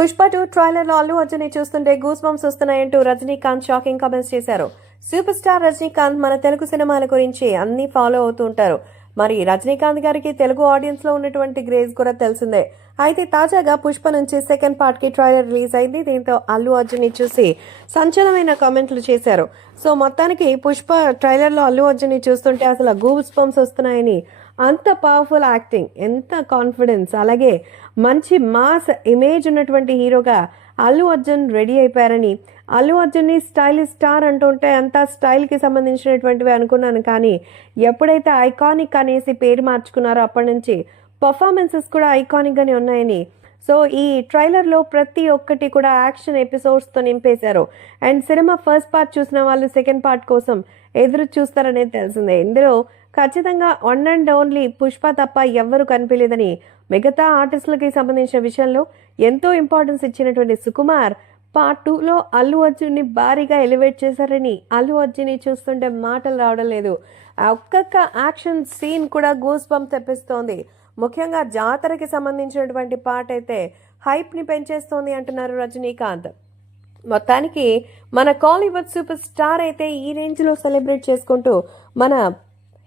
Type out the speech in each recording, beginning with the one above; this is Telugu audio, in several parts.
పుష్ప టూ ట్రైలర్లో అల్లు అర్జున్ చూస్తుంటే గూస్ బంప్స్ వస్తున్నాయంటూ రజనీకాంత్ షాకింగ్ కామెంట్స్ చేశారు. సూపర్ స్టార్ రజనీకాంత్ మన తెలుగు సినిమాల గురించి అన్ని ఫాలో అవుతూ ఉంటారు. మరి రజనీకాంత్ గారికి తెలుగు ఆడియన్స్లో ఉన్నటువంటి గ్రేజ్ కూడా తెలిసిందే. అయితే తాజాగా పుష్ప నుంచి సెకండ్ పార్ట్కి ట్రైలర్ రిలీజ్ అయింది. దీంతో అల్లు అర్జున్ చూసి సంచలనమైన కామెంట్లు చేశారు. సో మొత్తానికి పుష్ప ట్రైలర్లో అల్లు అర్జున్ చూస్తుంటే అసలు గూస్ బంప్స్ వస్తున్నాయని అంత పవర్ఫుల్ యాక్టింగ్ ఎంత కాన్ఫిడెన్స్ అలాగే మంచి మాస్ ఇమేజ్ ఉన్నటువంటి హీరోగా అల్లు అర్జున్ రెడీ అయిపోయారని అల్లు అర్జున్ని స్టైలిష్ స్టార్ అంటుంటే అంతా స్టైల్కి సంబంధించినటువంటివి అనుకున్నాను. కానీ ఎప్పుడైతే ఐకానిక్ అనేసి పేరు మార్చుకున్నారో అప్పటి నుంచి పర్ఫార్మెన్సెస్ కూడా ఐకానిక్గానే ఉన్నాయని సో ఈ ట్రైలర్లో ప్రతి ఒక్కటి కూడా యాక్షన్ ఎపిసోడ్స్తో నింపేశారు. అండ్ సినిమా ఫస్ట్ పార్ట్ చూసిన వాళ్ళు సెకండ్ పార్ట్ కోసం ఎదురు చూస్తారనేది తెలిసిందే. ఇందులో ఖచ్చితంగా వన్ అండ్ ఓన్లీ పుష్ప తప్ప ఎవ్వరూ కనిపించలేదని మిగతా ఆర్టిస్టులకి సంబంధించిన విషయంలో ఎంతో ఇంపార్టెన్స్ ఇచ్చినటువంటి సుకుమార్ పార్ట్ టూలో అల్లు అర్జున్ని భారీగా ఎలివేట్ చేశారని అల్లు అర్జున్ని చూస్తుంటే మాటలు రావడం లేదు. ఆ ఒక్కొక్క యాక్షన్ సీన్ కూడా గూస్ బంప్ తెప్పిస్తోంది. ముఖ్యంగా జాతరకి సంబంధించినటువంటి పాట అయితే హైప్ని పెంచేస్తోంది అంటున్నారు రజనీకాంత్. మొత్తానికి మన కాలీవుడ్ సూపర్ స్టార్ అయితే ఈ రేంజ్లో సెలబ్రేట్ చేసుకుంటూ మన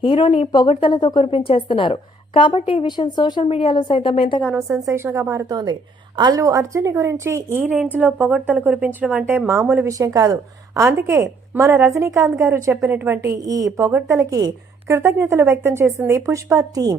హీరోని పొగడ్తలతో కురిపించేస్తున్నారు. కాబట్టి ఈ విషయం సోషల్ మీడియాలో సైతం ఎంతగానో సెన్సేషన్గా మారుతోంది. అల్లు అర్జున్ గురించి ఈ రేంజ్లో పొగడ్తలు కురిపించడం అంటే మామూలు విషయం కాదు. అందుకే మన రజనీకాంత్ గారు చెప్పినటువంటి ఈ పొగడ్తలకి కృతజ్ఞతలు వ్యక్తం చేసింది పుష్ప టీం